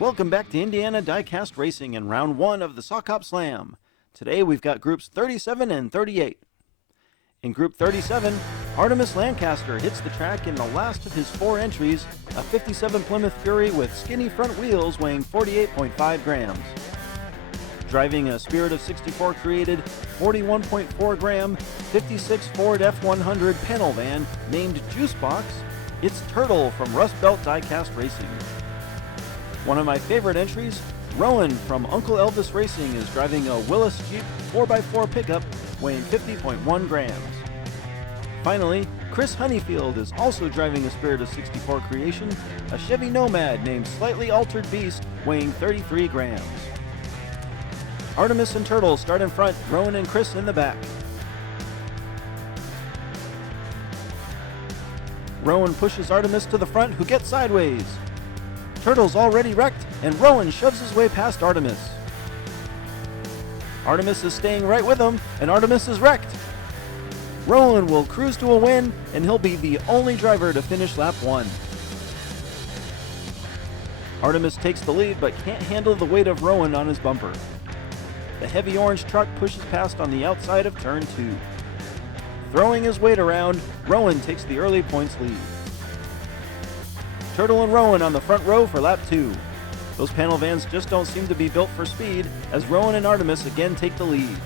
Welcome back to Indiana Diecast Racing in round 1 of the Sock Hop Slam. Today we've got groups 37 and 38. In group 37, Artemis Lancaster hits the track in the last of his 4 entries, a 57 Plymouth Fury with skinny front wheels weighing 48.5 grams. Driving a Spirit of 64 created 41.4 gram 56 Ford F100 panel van named Juicebox, it's Turtle from Rust Belt Diecast Racing. One of my favorite entries, Rowan from Uncle Elvis Racing is driving a Willis Jeep 4x4 pickup weighing 50.1 grams. Finally, Chris Honeyfield is also driving a Spirit of 64 creation, a Chevy Nomad named Slightly Altered Beast weighing 33 grams. Artemis and Turtle start in front, Rowan and Chris in the back. Rowan pushes Artemis to the front, who gets sideways. Turtle's already wrecked, and Rowan shoves his way past Artemis. Artemis is staying right with him, and Artemis is wrecked. Rowan will cruise to a win, and he'll be the only driver to finish lap 1. Artemis takes the lead, but can't handle the weight of Rowan on his bumper. The heavy orange truck pushes past on the outside of turn 2. Throwing his weight around, Rowan takes the early points lead. Turtle and Rowan on the front row for lap 2. Those panel vans just don't seem to be built for speed, as Rowan and Artemis again take the lead.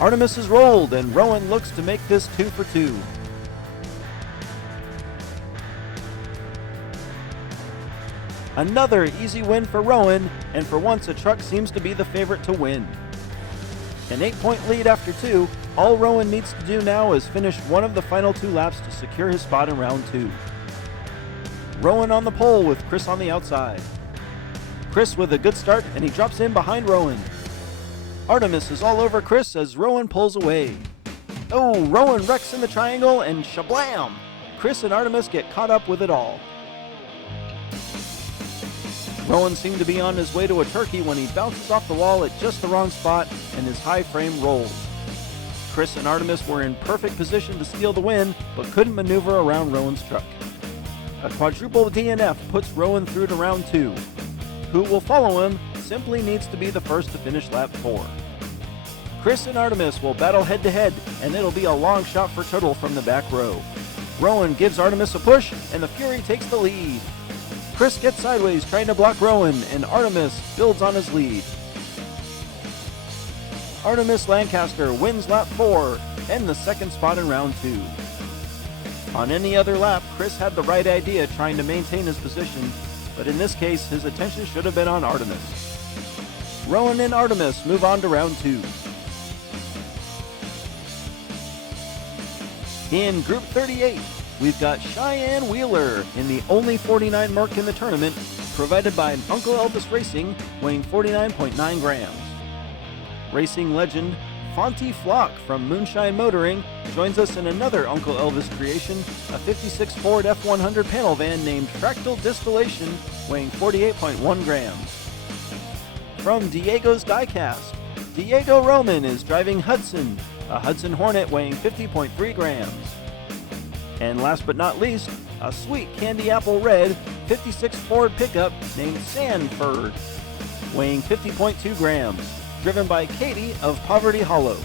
Artemis is rolled, and Rowan looks to make this 2 for 2. Another easy win for Rowan, and for once a truck seems to be the favorite to win. An 8-point lead after 2, all Rowan needs to do now is finish one of the final 2 laps to secure his spot in round 2. Rowan on the pole with Chris on the outside. Chris with a good start, and he drops in behind Rowan. Artemis is all over Chris as Rowan pulls away. Oh, Rowan wrecks in the triangle, and shablam! Chris and Artemis get caught up with it all. Rowan seemed to be on his way to a turkey when he bounces off the wall at just the wrong spot, and his high frame rolls. Chris and Artemis were in perfect position to steal the win, but couldn't maneuver around Rowan's truck. A quadruple DNF puts Rowan through to round 2. Who will follow him simply needs to be the first to finish lap 4. Chris and Artemis will battle head-to-head, and it'll be a long shot for Turtle from the back row. Rowan gives Artemis a push, and the Fury takes the lead. Chris gets sideways trying to block Rowan, and Artemis builds on his lead. Artemis Lancaster wins lap 4 and the second spot in round 2. On any other lap, Chris had the right idea trying to maintain his position, but in this case, his attention should have been on Artemis. Rowan and Artemis move on to round 2. In Group 38, we've got Cheyenne Wheeler in the only 49 mark in the tournament, provided by Uncle Elvis Racing, weighing 49.9 grams. Racing legend Fonty Flock from Moonshine Motoring joins us in another Uncle Elvis creation, a 56 Ford F100 panel van named Fractal Distillation, weighing 48.1 grams. From Diego's Diecast, Diego Roman is driving Hudson, a Hudson Hornet weighing 50.3 grams. And last but not least, a sweet candy apple red 56 Ford pickup named Sanford, weighing 50.2 grams. Driven by Katie of Poverty Hollow.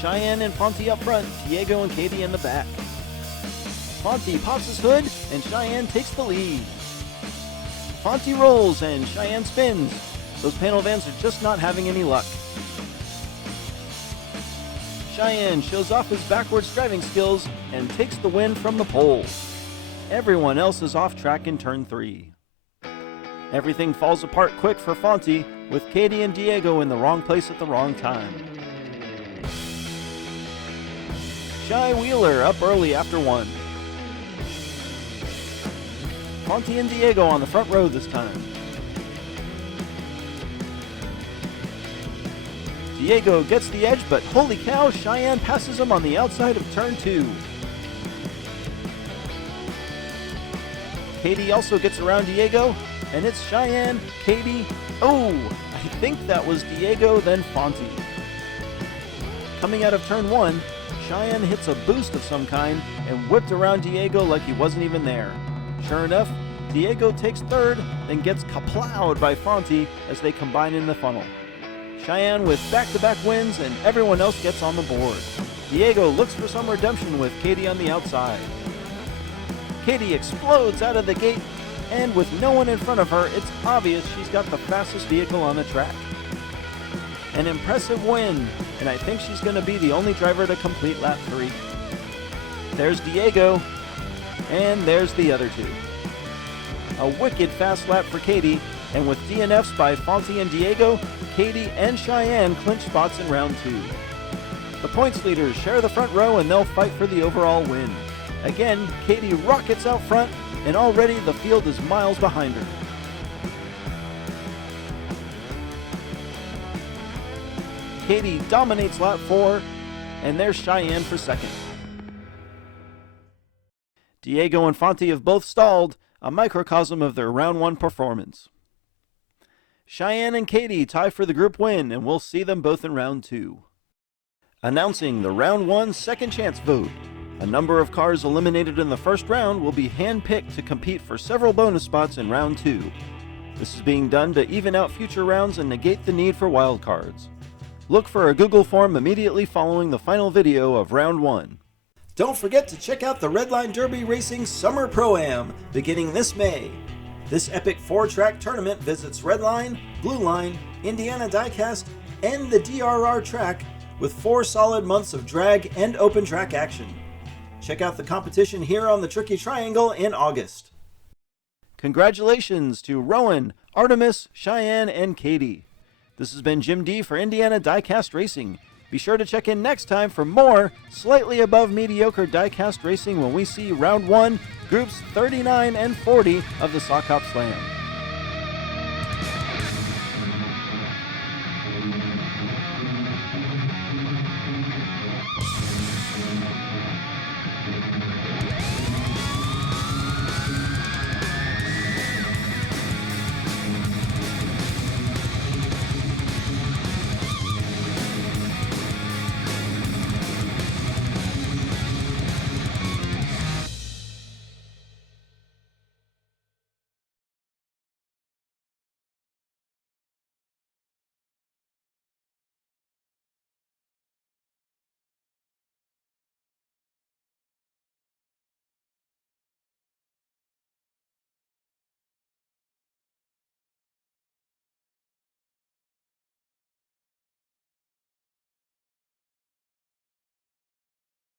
Cheyenne and Fonty up front, Diego and Katie in the back. Fonty pops his hood, and Cheyenne takes the lead. Fonty rolls, and Cheyenne spins. Those panel vans are just not having any luck. Cheyenne shows off his backwards driving skills and takes the win from the pole. Everyone else is off track in turn 3. Everything falls apart quick for Fonty, with Katie and Diego in the wrong place at the wrong time. Shy Wheeler up early after 1. Fonty and Diego on the front row this time. Diego gets the edge, but holy cow, Cheyenne passes him on the outside of turn 2. Katie also gets around Diego, and it's Cheyenne, Katie, oh, I think that was Diego, then Fonty. Coming out of turn 1, Cheyenne hits a boost of some kind and whipped around Diego like he wasn't even there. Sure enough, Diego takes third, then gets kaplowed by Fonte as they combine in the funnel. Cheyenne with back-to-back wins, and everyone else gets on the board. Diego looks for some redemption with Katie on the outside. Katie explodes out of the gate, and with no one in front of her, it's obvious she's got the fastest vehicle on the track. An impressive win, and I think she's going to be the only driver to complete lap 3. There's Diego, and there's the other two. A wicked fast lap for Katie, and with DNFs by Fonte and Diego, Katie and Cheyenne clinch spots in round 2. The points leaders share the front row and they'll fight for the overall win. Again, Katie rockets out front, and already the field is miles behind her. Katie dominates lap 4, and there's Cheyenne for second. Diego and Fonte have both stalled, a microcosm of their round 1 performance. Cheyenne and Katie tie for the group win, and we'll see them both in round 2. Announcing the round 1 second chance vote. A number of cars eliminated in the first round will be hand-picked to compete for several bonus spots in round 2. This is being done to even out future rounds and negate the need for wildcards. Look for a Google form immediately following the final video of round 1. Don't forget to check out the Redline Derby Racing Summer Pro-Am beginning this May. This epic 4-track tournament visits Redline, Blue Line, Indiana Diecast, and the DRR track with 4 solid months of drag and open track action. Check out the competition here on the Tricky Triangle in August. Congratulations to Rowan, Artemis, Cheyenne, and Katie. This has been Jim D for Indiana Diecast Racing. Be sure to check in next time for more slightly above mediocre diecast racing when we see round 1, groups 39 and 40 of the Sock Hop Slam.